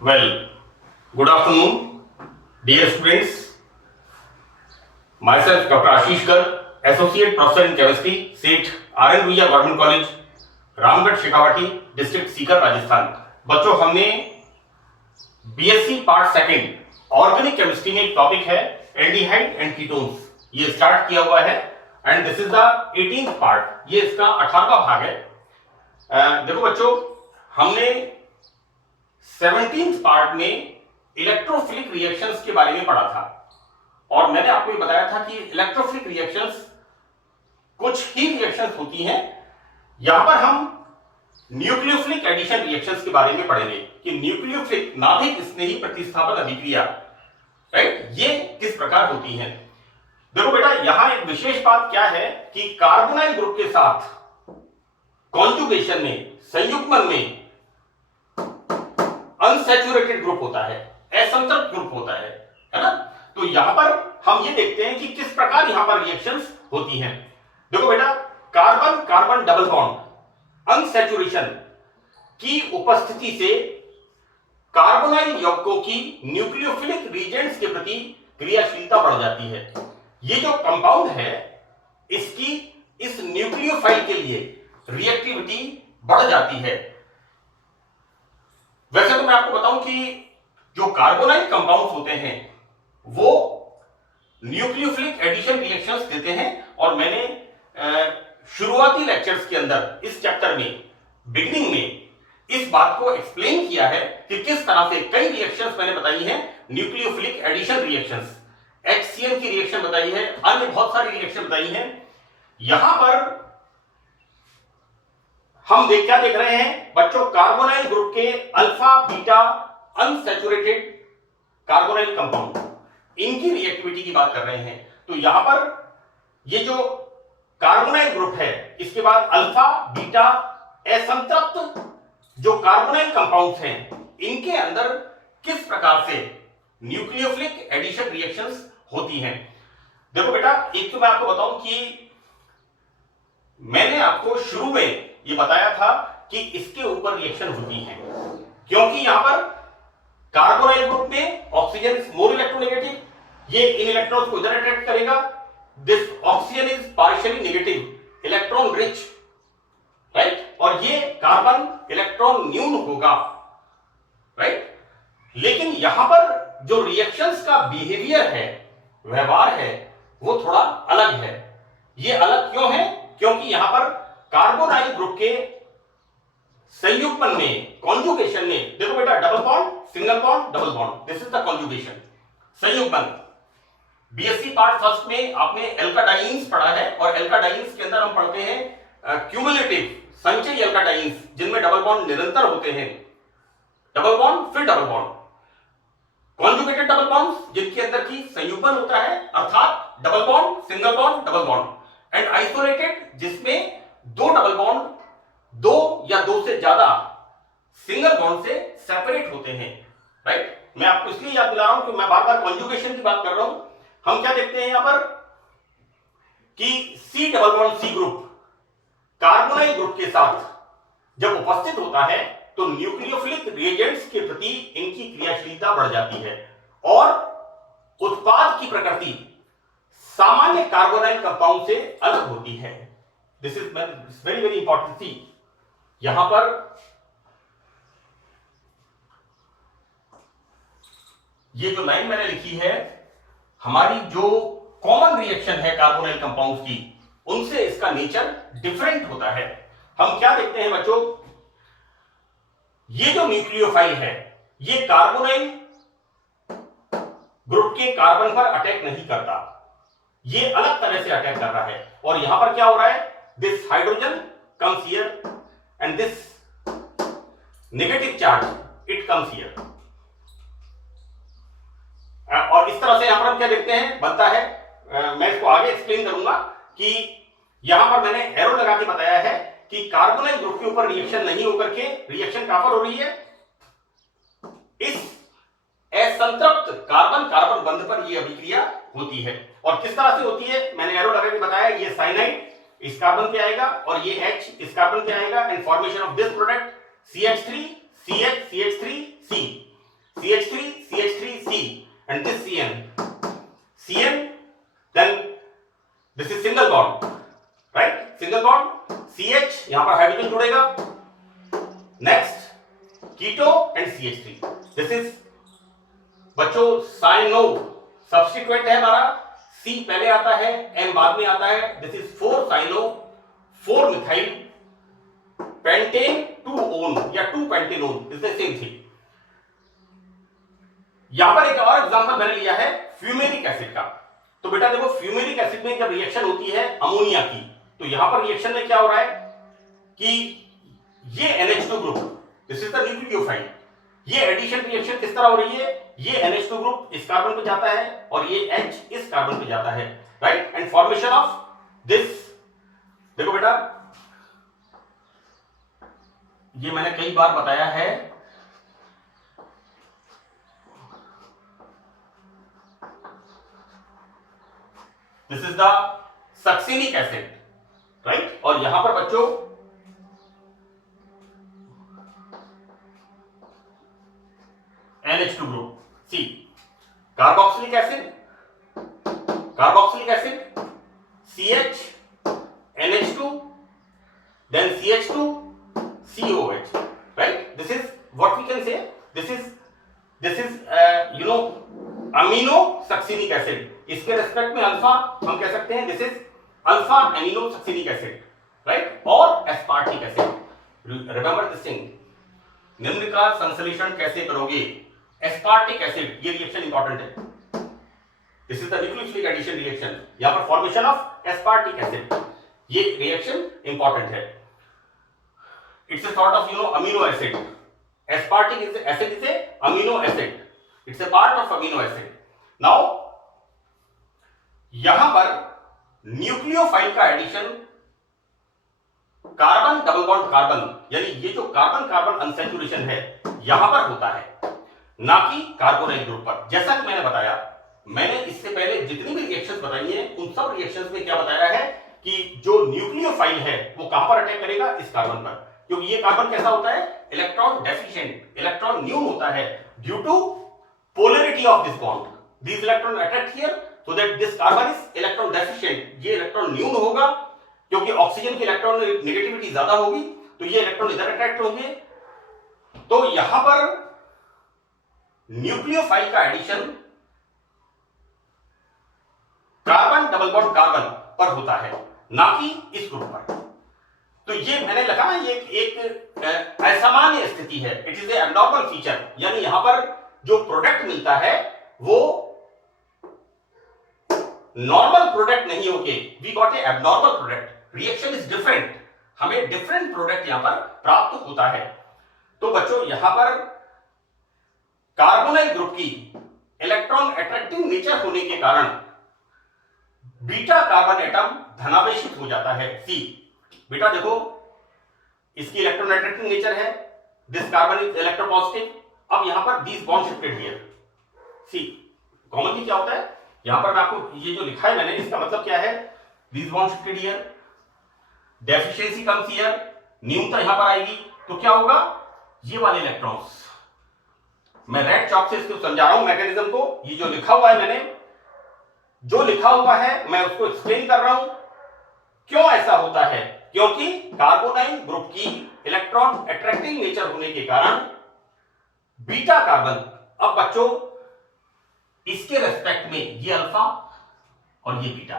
Well, good afternoon, dear students. Myself, Dr. Ashish Garg, Associate Professor in Chemistry, SET, RN Vijay Government College, Ramgarh Shekhawati, district Sikar, Rajasthan. बच्चों, हमने BSc part second organic chemistry में एक topic है aldehyde and ketones, ये start किया हुआ है and this is the 18th part, ये इसका 18वां भाग है। देखो बच्चों, हमने 17th पार्ट में इलेक्ट्रोफिलिक रिएक्शंस के बारे में पढ़ा था और मैंने आपको ये बताया था कि इलेक्ट्रोफिलिक रिएक्शंस कुछ ही रिएक्शंस होती हैं। यहां पर हम न्यूक्लियोफिलिक एडिशन रिएक्शंस के बारे में पढ़ेंगे कि न्यूक्लियोफिलिक नाभिक स्नेही प्रतिस्थापन अभिक्रिया, राइट, ये किस प्रकार होती है। देखो बेटा, यहां एक विशेष बात क्या है कि कार्बोनाइल ग्रुप के साथ कॉन्जुगेशन में, संयुग्मन में अनसैचुरेटेड ग्रुप होता है, असंतृप्त ग्रुप होता है ना। तो यहां पर हम ये देखते हैं कि किस प्रकार यहां पर रिएक्शंस होती हैं। देखो बेटा, carbon carbon double bond unsaturation की उपस्थिति से कार्बोनाइल यौगिकों की न्यूक्लियोफिलिक रीजेंट्स के प्रति क्रियाशीलता बढ़ जाती है। ये जो कंपाउंड है, इसकी इस न्यूक्लियोफाइल के लिए रिएक्टिविटी बढ़ जाती है। वैसे तो मैं आपको बताऊं कि जो कार्बोनाइल कंपाउंड्स होते हैं वो न्यूक्लियोफिलिक एडिशन रिएक्शंस देते हैं और मैंने शुरुआती लेक्चर्स के अंदर इस चैप्टर में बिगिनिंग में इस बात को एक्सप्लेन किया है कि किस तरह से कई रिएक्शंस मैंने बताई हैं, न्यूक्लियोफिलिक एडिशन रिएक्शंस, HCl की रिएक्शन बताई है, अन्य बहुत सारी रिएक्शन बताई हैं। यहां पर हम क्या देख रहे हैं बच्चों, कार्बोनाइल ग्रुप के alpha beta unsaturated carbonyl compound, इनकी रिएक्टिविटी की बात कर रहे हैं। तो यहां पर ये जो कार्बोनाइल ग्रुप है, इसके बाद अल्फा बीटा असंतृप्त जो कार्बोनाइल कंपाउंड्स हैं, इनके अंदर किस प्रकार से न्यूक्लियोफिलिक एडिशन रिएक्शंस होती हैं। देखो बेटा, एक तो मैं आपको बताऊं कि मैंने आपको शुरू में ये बताया था कि इसके ऊपर रिएक्शन होती है, क्योंकि यहां पर कार्बोनाइल ग्रुप में ऑक्सीजन इज मोर इलेक्ट्रोनेगेटिव, ये इन इलेक्ट्रॉन्स को इधर अट्रैक्ट करेगा। This oxygen is partially negative, electron rich, right, और ये कार्बन इलेक्ट्रॉन न्यून होगा, राइट। लेकिन यहां पर जो रिएक्शंस का बिहेवियर है, व्यवहार है, वो थोड़ा अलग है। ये अलग क्यों है? क्योंकि यहां पर कार्बोनाइल ग्रुप के संयुग्मन में, कॉन्जुगेशन में, देखो बेटा, double bond, single bond, double bond, this is the conjugation, संयुग्मन। बीएससी पार्ट फर्स्ट में आपने एल्काडाइंस पढ़ा है और एल्काडाइंस के अंदर हम पढ़ते हैं क्यूमुलेटिव संचयी एल्काडाइंस, जिनमें डबल बॉन्ड निरंतर होते हैं, डबल बॉन्ड फिर double bond, conjugated double bonds जिनके अंदर की संयुग्मन होता है, अर्थात double bond, single bond, double bond, and isolated जिसमें दो डबल बॉन्ड, दो या दो से ज्यादा सिंगल बॉन्ड से सेपरेट होते हैं, राइट। मैं आपको इसलिए याद दिला रहा हूं कि मैं बार बार कॉन्जुगेशन की बात कर रहा हूं। हम क्या देखते हैं यहां पर कि C double bond C group carbonyl group के साथ जब उपस्थित होता है तो न्यूक्लियोफिलिक रिएजेंट्स के प्रति इनकी क्रियाशीलता बढ़ जाती है और उत्पाद की प्रकृति सामान्य कार्बोनाइल कंपाउंड से अलग होती है। This is very very important थी। यहां पर ये जो लाइन मैंने लिखी है, हमारी जो कॉमन रिएक्शन है कार्बोनाइल कंपाउंड्स की, उनसे इसका नेचर डिफरेंट होता है। हम क्या देखते हैं बच्चों, ये जो न्यूक्लियोफाइल है, ये कार्बोनाइल ग्रुप के कार्बन पर अटैक नहीं करता, ये अलग तरह से अटैक कर रहा है। और यहां पर क्या हो रहा है, this hydrogen comes here and this negative charge it comes here, और इस तरह से यहां पर हम क्या देखते हैं बनता है। मैं इसको आगे एक्सप्लेन करूंगा कि यहां पर मैंने एरो लगा के बताया है कि कार्बोनाइल ग्रुप के ऊपर रिएक्शन नहीं होकर के रिएक्शन कहां पर हो रही है, इस असंतृप्त कार्बन कार्बन बंध पर यह अभिक्रिया होती है। और किस तरह से होती है मैंने एरो लगा के बताया। ये साइनाइड इस कार्बन पे आएगा और ये H इस कार्बन पे आएगा and formation of this product CH3 CH CH3 C। CH3, CH3C, and this CN. CN, then this is single bond, right? Single bond, CH, यहां पर हाइड्रोजन जुड़ेगा. Next, keto and CH3. This is बच्चों cyano substituent है हमारा. C पहले आता है, M बाद में आता है. This is 4 cyano 4 methyl pentane 2 one या 2 pentanone. Is the same thing. यहां पर एक और एग्जांपल मैंने लिया है फ्यूमेरिक एसिड का. तो बेटा देखो, फ्यूमेरिक एसिड में जब रिएक्शन होती है अमोनिया की, तो यहां पर रिएक्शन में क्या हो रहा है कि ये NH2 group, this is the nucleophile, ये एडिशन रिएक्शन किस तरह हो रही है, ये NH2 ग्रुप इस कार्बन पे जाता है और ये H इस कार्बन पे जाता है, right? And formation of this, देखो बेटा ये मैंने कई बार बताया है, this is the succinic acid, right? और यहां पर बच्चों NH2 group, C, carboxylic acid, CH, NH2, then CH2, COH, right? This is what we can say. This is amino succinic acid. इसके रेस्पेक्ट में अल्फा हम कह सकते हैं this is alpha amino succinic acid, right? और aspartic acid. Remember this thing. निम्न का संश्लेषण कैसे करोगे? एस्पार्टिक एसिड, ये रिएक्शन इंपॉर्टेंट है. This is the nucleophilic addition reaction. यहां पर फॉर्मेशन ऑफ एस्पार्टिक एसिड, ये रिएक्शन इंपॉर्टेंट है. It's a sort of amino acid. Aspartic acid is a amino acid. It's a part of amino acid. Now यहां पर nucleophile का addition carbon double bond carbon, यानी ये जो carbon carbon unsaturation है यहां पर होता है, ना कि कार्बोनाइल ग्रुप पर. जैसा कि मैंने बताया, मैंने इससे पहले जितनी भी रिएक्शंस बताई हैं उन सब रिएक्शंस में क्या बताया है कि जो न्यूक्लियोफाइल है वो कहां पर अटैक करेगा? इस कार्बन पर. क्योंकि ये कार्बन कैसा होता है? इलेक्ट्रॉन डेफिशिएंट, इलेक्ट्रॉन न्यून होता है due to polarity of this bond. These electron attract here so that this carbon is electron deficient. ये इलेक्ट्रॉन न्यून होगा क्योंकि ऑक्सीजन की इलेक्ट्रॉन नेगेटिविटी ज्यादा होगी, तो ये इलेक्ट्रॉन इधर अट्रैक्ट होंगे. तो यहां पर न्यूक्लियोफाइल का addition carbon double bond carbon पर होता है, ना कि इस ग्रुप पर. तो ये मैंने लिखा है, ये एक असामान्य स्थिति है. It is a abnormal feature. यानी यहां पर जो प्रोडक्ट मिलता है वो नॉर्मल प्रोडक्ट नहीं होके we got a abnormal product. Reaction is different, हमें डिफरेंट प्रोडक्ट यहां पर प्राप्त होता है. तो बच्चों यहां पर कार्बोनाइल ग्रुप की इलेक्ट्रॉन अट्रैक्टिंग नेचर होने के कारण बीटा कार्बन एटम धनावेशित हो जाता है. सी बेटा देखो, इसकी इलेक्ट्रॉन अट्रैक्टिंग नेचर है, दिस कार्बन इज इलेक्ट्रोपॉजिटिव. अब यहां पर these bond shifted here. See commonly क्या होता है, यहां पर मैं आपको ये जो लिखा है मैंने, इसका मतलब क्या है? These bond shifted here, deficiency comes here, न्यूनता यहां पर आएगी. तो क्या होगा? ये वाले इलेक्ट्रॉन्स, मैं रेड चॉक से इसको समझा रहा हूं मैकेनिज्म को. ये जो लिखा हुआ है मैंने, जो लिखा हुआ है मैं उसको एक्सप्लेन कर रहा हूं. क्यों ऐसा होता है? क्योंकि कार्बोनाइल ग्रुप की इलेक्ट्रॉन अट्रैक्टिंग नेचर होने के कारण बीटा कार्बन, अब बच्चों इसके रेस्पेक्ट में ये अल्फा और ये बीटा.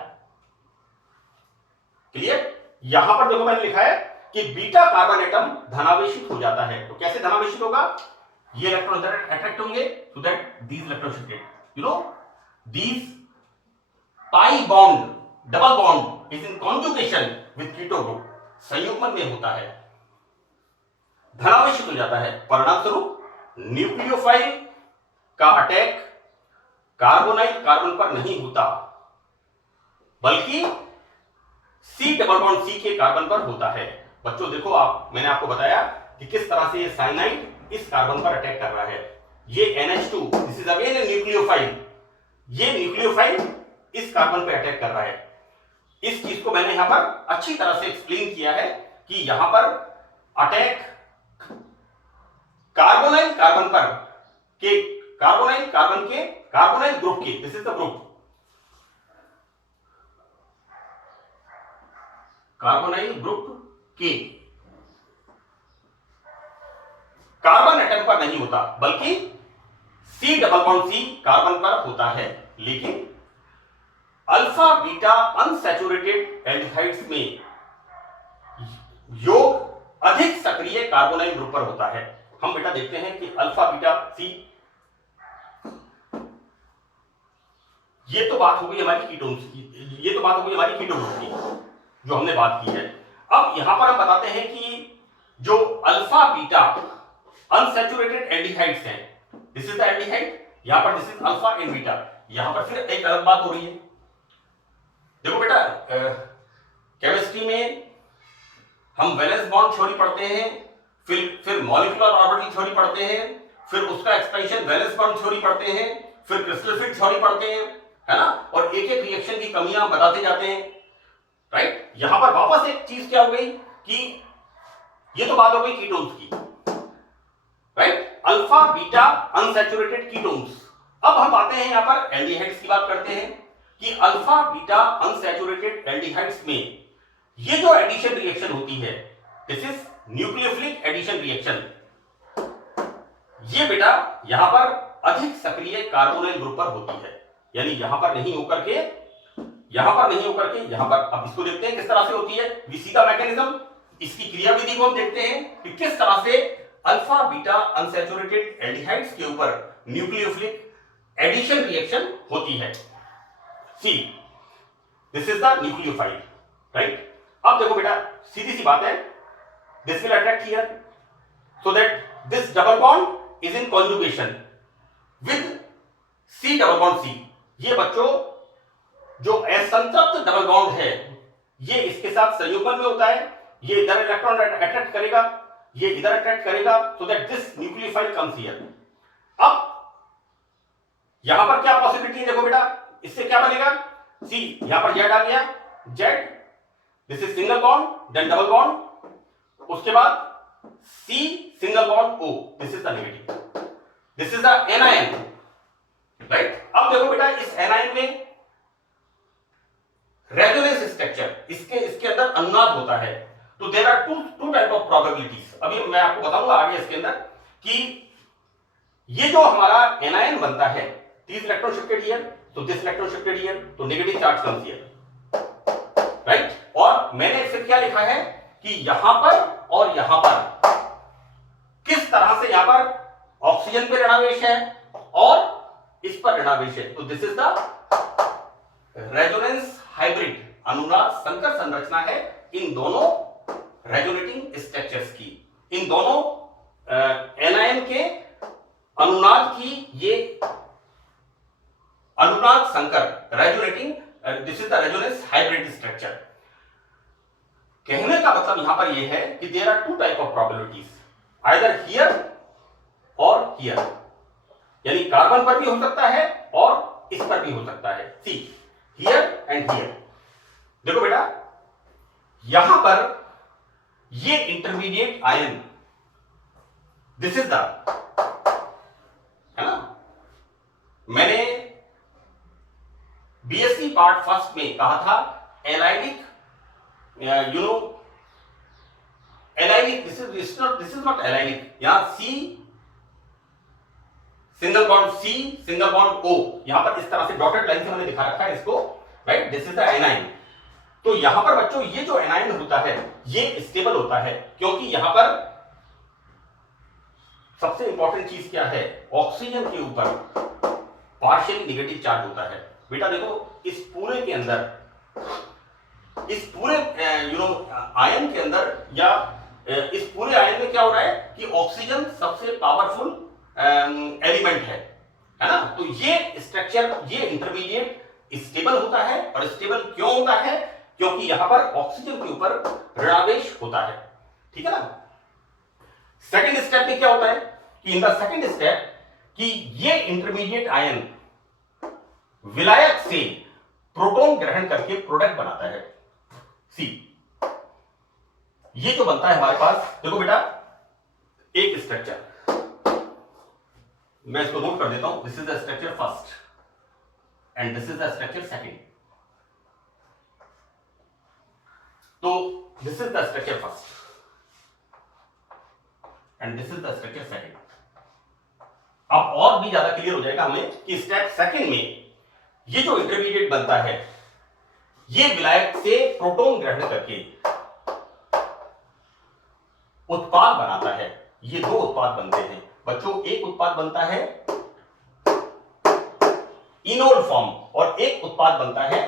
क्लियर? यहां पर देखो मैंने लिखा है कि बीटा कार्बन एटम धनावेशित हो जाता है. तो कैसे धनावेशित होगा? ये इलेक्ट्रॉन इधर अट्रैक्ट होंगे so that these electron shifted, you know, these pi bond double bond is in conjugation with keto group, संयुग्मन में होता है, धनावेशित हो जाता है. परिणाम स्वरूप न्यूक्लियोफाइल का अटैक कार्बोनाइल कार्बन पर नहीं होता, बल्कि C डबल बॉन्ड C के कार्बन पर होता है. बच्चों देखो, मैंने आपको बताया कि किस तरह से ये साइनाइड इस कार्बन पर अटैक कर रहा है. ये NH2, this is again a nucleophile, ये न्यूक्लियोफाइल इस कार्बन पर अटैक कर रहा है. इस चीज को मैंने यहां पर अच्छी तरह से एक्सप्लेन किया है कि यहां पर अटैक कार्बोनाइल कार्बन पर के कार्बोनाइल कार्बन के कार्बोनाइल ग्रुप के, this is the group, carbonyl group के कार्बन एटम पर नहीं होता, बल्कि C double bond C carbon पर होता है। लेकिन अल्फा बीटा अनसैचुरेटेड एल्डिहाइड्स में योग अधिक सक्रिय कार्बोनाइल ग्रुप पर होता है। हम बेटा देखते हैं कि अल्फा बीटा C, ये तो बात हो गई हमारी कीटोन्स की, ये तो बात हो गई हमारी कीटो ग्रुप की जो हमने बात की है। अब यहां पर हम बताते हैं कि जो अल्फा बीटा अनसैचुरेटेड एल्डिहाइड्स हैं, दिस इज द एल्डिहाइड, यहां पर this is alpha and beta, यहां पर फिर एक अलग बात हो रही है। देखो बेटा, केमिस्ट्री में हम वैलेंस बॉन्ड थ्योरी पढ़ते हैं, फिर मॉलिक्यूलर ऑर्बिटल थ्योरी पढ़ते हैं, फिर उसका एक्सपेंशन वैलेंस बॉन्ड थ्योरी पढ़ते हैं, फिर क्रिस्टल फिट थ्योरी पढ़ते हैं, है ना, और एक एक रिएक्शन की कमियां बताते जाते हैं, राइट। यहां पर वापस एक चीज क्या हो गई कि ये तो बात हो गई कीटोन्स की, right, alpha beta unsaturated ketones. अब हम आते हैं यहां पर एल्डिहाइड्स की बात करते हैं कि अल्फा बीटा अनसैचुरेटेड एल्डिहाइड्स में ये जो एडिशन रिएक्शन होती है, this is nucleophilic addition reaction, ये बेटा यहां पर अधिक सक्रिय कार्बोनाइल ग्रुप पर होती है, यानी यहां पर नहीं होकर के यहां पर, अब इसको देखते हैं किस तरह से होती है, वी सी द मैकेनिज्म, इसकी क्रियाविधि को हम देखते हैं कि किस तरह से अल्फा बीटा अनसैचुरेटेड एल्डिहाइड्स के ऊपर न्यूक्लियोफिलिक एडिशन रिएक्शन होती है। See, this is the nucleophile, right. अब देखो बेटा, सीधी सी बात है, this will attract here so that this double bond is in conjugation with C double bond C। ये बच्चों जो असंतृप्त डबल बॉन्ड है, ये इसके साथ संयुग्मन में होता है, ये इधर इलेक्ट्रॉन अट्रैक्ट करेगा, ये इधर अट्रैक्ट करेगा, सो that this nucleophile comes here. अब यहां पर क्या पॉसिबिलिटी है, देखो बेटा, इससे क्या बनेगा, C, यहां पर Z आ गया, Z, this is single bond, then double bond, उसके बाद C single bond O, this is the negative, this is the anion, right. अब देखो बेटा, इस एनायन में रेजोनेंस स्ट्रक्चर, इसके अंदर अनुनाद होता है, तो there are two type of probabilities. अभी मैं आपको बताऊंगा आगे इसके अंदर कि ये जो हमारा एनायन बनता है, दिस इलेक्ट्रॉन शिफ्टेड हियर, तो दिस इलेक्ट्रॉन शिफ्टेड हियर, तो negative charge comes here, right. और मैंने फिर क्या लिखा है कि यहां पर और यहां पर किस तरह से यहां पर ऑक्सीजन पे ऋणावेश है और इस पर ऋणावेश है, तो this is the resonance hybrid, अनुनाद संकर संरचना है इन दोनों रेजोनेटिंग स्ट्रक्चर्स की, इन दोनों एनायन के अनुनाद की, ये अनुनाद संकर resonating, this is the resonance hybrid structure. कहने का मतलब यहां पर यह है कि there are two type of probabilities, either here और हियर, यानी कार्बन पर भी हो सकता है और इस पर भी हो सकता है, सी, हियर एंड हियर। देखो बेटा, यहां पर ये intermediate ion, this is the, है ना, मैंने बीएससी पार्ट फर्स्ट में कहा था allylic, you know, allylic, this is not allylic, यहां C single bond C single bond O, यहां पर इस तरह से डॉटेड लाइन से मैंने दिखा रखा है इसको, right, this is the A9. तो यहां पर बच्चों ये जो एनाइन होता है ये स्टेबल होता है, क्योंकि यहां पर सबसे इंपॉर्टेंट चीज क्या है, ऑक्सीजन के ऊपर पार्शियली नेगेटिव चार्ज होता है। बेटा देखो, इस पूरे के अंदर, इस पूरे आयन के अंदर, या इस पूरे आयन में क्या हो रहा है कि ऑक्सीजन सबसे पावरफुल एलिमेंट है ना, तो ये स्ट्रक्चर, ये इंटरमीडिएट स्टेबल होता है, और स्टेबल क्यों होता है, क्योंकि यहां पर ऑक्सीजन के ऊपर ऋणावेश होता है, ठीक है ना। सेकंड स्टेप में क्या होता है कि इन द सेकंड स्टेप कि ये इंटरमीडिएट आयन विलायक से प्रोटॉन ग्रहण करके प्रोडक्ट बनाता है, सी। ये जो बनता है हमारे पास, देखो बेटा, एक स्ट्रक्चर, मैं इसको नोट कर देता हूं, this is the structure first and this is the structure second. तो this is the structure first and this is the structure second. अब और भी ज्यादा क्लियर हो जाएगा हमें कि स्टेप सेकंड में ये जो इंटरमीडिएट बनता है ये विलायक से प्रोटॉन ग्रहण करके उत्पाद बनाता है। ये दो उत्पाद बनते हैं बच्चों, एक उत्पाद बनता है इनोल फॉर्म और एक उत्पाद बनता है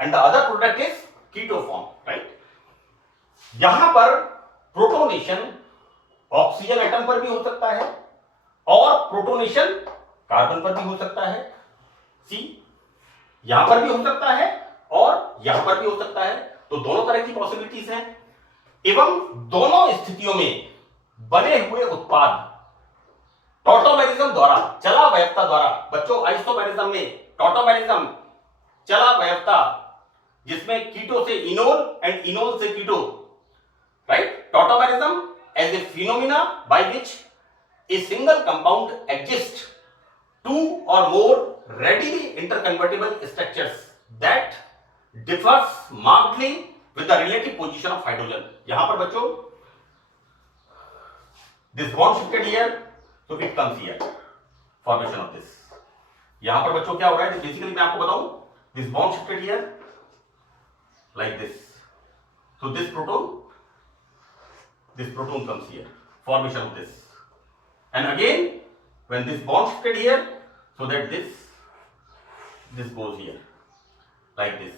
and the other product is keto form, right. यहां पर प्रोटोनेशन ऑक्सीजन एटम पर भी हो सकता है और प्रोटोनेशन कार्बन पर भी हो सकता है। सी, यहां पर भी हो सकता है और यहां पर भी हो सकता है, तो दोनों तरह की पॉसिबिलिटीज हैं। एवं दोनों स्थितियों में बने हुए उत्पाद टॉटोमेरिज्म द्वारा, चला वयवता द्वारा, बच्चों आइसोमेरिज्म में टॉटोमेरिज्म, चला वयवता, जिसमें कीटो से इनोल एंड इनोल से keto, right. Tautomerism as a phenomena by which a single compound exists two or more readily interconvertible structures that differs markedly with the relative position of hydrogen। यहां पर बच्चों this bond shifted here, so it comes here, formation of this। यहां पर बच्चों क्या हो रहा है, बेसिकली मैं आपको बताऊं, this bond shifted here like this, so this proton comes here, formation of this, and again when this bond shifted here, so that this goes here like this।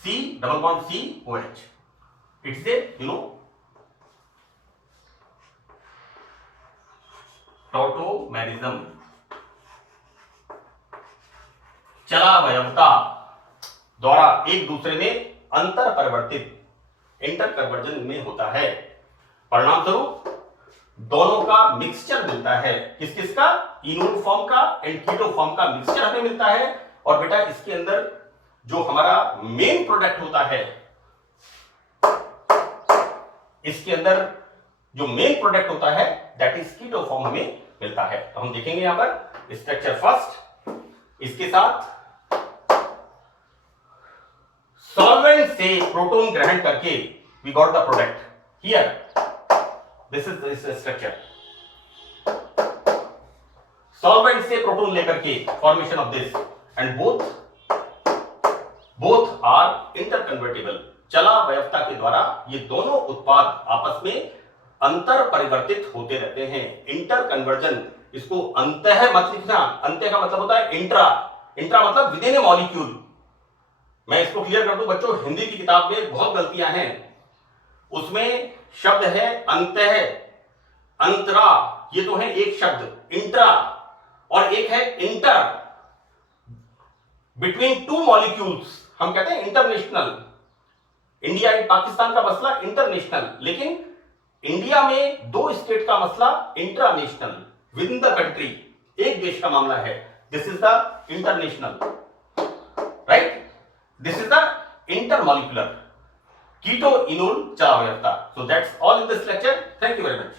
C double bond C OH, it's a tautomerism, चला वयवता द्वारा एक दूसरे में अंतर परिवर्तित inter conversion में होता है। परिणाम स्वरूप दोनों का मिक्सचर मिलता है। किस किस का, इनोल फॉर्म का एंड कीटो फॉर्म का मिक्सचर हमें मिलता है। और बेटा इसके अंदर जो हमारा मेन प्रोडक्ट होता है, इसके अंदर जो मेन प्रोडक्ट होता है दैट इज कीटो फॉर्म हमें मिलता है। तो हम देखेंगे यहां पर स्ट्रक्चर फर्स्ट, इसके साथ सॉल्वेंट से प्रोटॉन ग्रहण करके we got the product here, this is structure। Solvent से प्रोटॉन लेकर के formation of this and both are interconvertible. चला वयवता के द्वारा ये दोनों उत्पाद आपस में अंतर परिवर्तित होते रहते हैं। इंटर कन्वर्जन, इसको अंतः मत लिखना, अंत्य का मतलब होता है इंट्रा, इंट्रा मतलब विद इन ए मॉलिक्यूल। मैं इसको क्लियर कर दूं बच्चों, हिंदी की किताब में बहुत गलतियां हैं, उसमें शब्द है अंतः, अंतरा, ये तो है एक शब्द इंट्रा, और एक है इंटर, बिटवीन टू मॉलिक्यूल्स हम कहते हैं इंटरनेशनल। इंडिया एंड पाकिस्तान का मसला इंटरनेशनल, लेकिन इंडिया में दो स्टेट का मसला intranational, within the country, एक देश का मामला है। This is the international, right, this is the intermolecular, keto enol चला वयवता। So that's all in this lecture. Thank you very much.